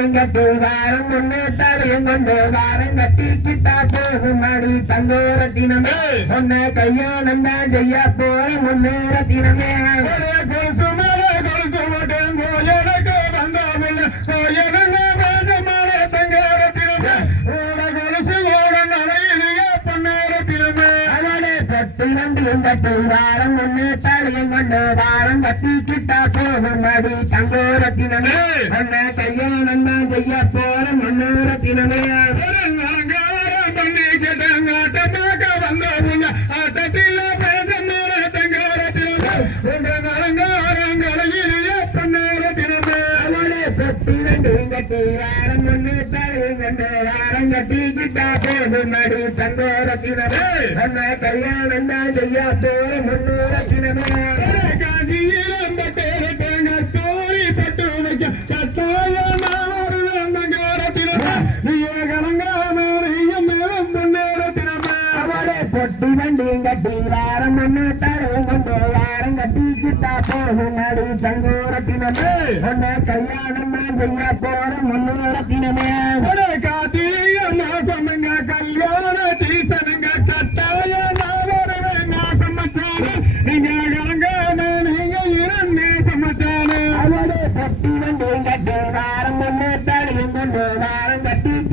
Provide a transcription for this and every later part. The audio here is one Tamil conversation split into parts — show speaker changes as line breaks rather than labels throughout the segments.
தாலியும் கட்டி வாரம் ஒண்ணு தாலியும் கொண்டு வாரம் கட்டி கிட்டா போகும் அடி தங்கோரத்தினமே ஒன்ன கல்யாணம் தான் செய்ய போற முன்னேறத்தினமே கொலுசு மேல கொலுசு ஓட்டும் கோயலுக்கு வந்த முன்ன நம்பியும் கட்டி வாரம் ஒண்ணு தாலியும் கொண்டு வாரம் கட்டி கிட்டா போகும் அடி. தங்கோரத்தினமே ஒன்ன கல்யாணம் தான் செய்ய போற முன்னேறத்தினமே தண்ணி கேட்டாங்க வந்த முன்ன ஆட்டத்தில் பேச மேல தங்கோரத்தினமே உங்க நலங்காரங்களையிலேயே பொன்னேறத்தினமே அவனே பத்து நம்பியும் கட்டி வாரம் ஒண்ணு தாலியும் கொண்டு வாரம் கட்டி கிட்டா போகும் அடி தங்கோரத்தினமே ஒன்ன கல்யாணம் தான் செய்ய போற முன்னேறத்தினமே பொட்டி வண்டியும் கட்டி வாரம் மண்ணு தரும் கொண்டு வாரம் கட்டி கிட்டா போகும் அடி தங்கோரத்தினமே ஒன்ன கல்யாணம் நான் செய்ய போற முன்னோரத்தினமே காத்திய கொண்டு வாரம் கட்டி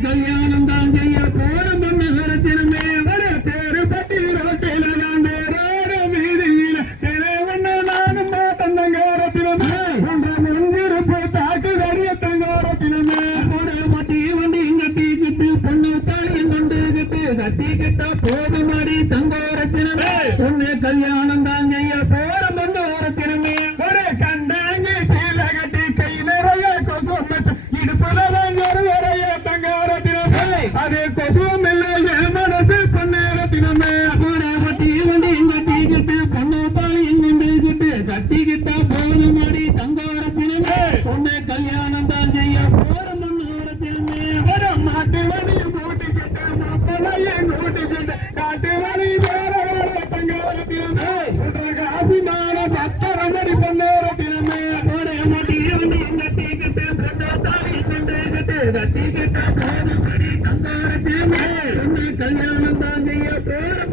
கல்யாணம் தான் செய்ய போற மன்னோரத்தினமே வர பேரு பட்டி ரோட்டில நான் ரோட வீதியில தெரவண்ண நானும் தந்தங்காரத்தினமே ஒன்ற முஞ்சிருப்பு தாக்கு வரிய தங்காரத்திலுமே ஒரு மட்டி வண்டி இங்க தீக்கிட்டு பொண்ணு தாலியும் கொண்டு கிட்டு கட்டி போது மாதிரி தங்காரத்திலுமே ஒரு மாட்டு வண்டி மாப்பிளைய கூட்டி காட்டு வழி வேற வேற தங்கோரத்தினமே காசிமான சக்கரமடி பொன்னேரத்தினமே ஒரு மட்டி வண்டி கட்டி கிட்டு பொண்ணு தாலியும் கொண்டு கிட்டு கட்டி போது கல்யாணம் தான் போற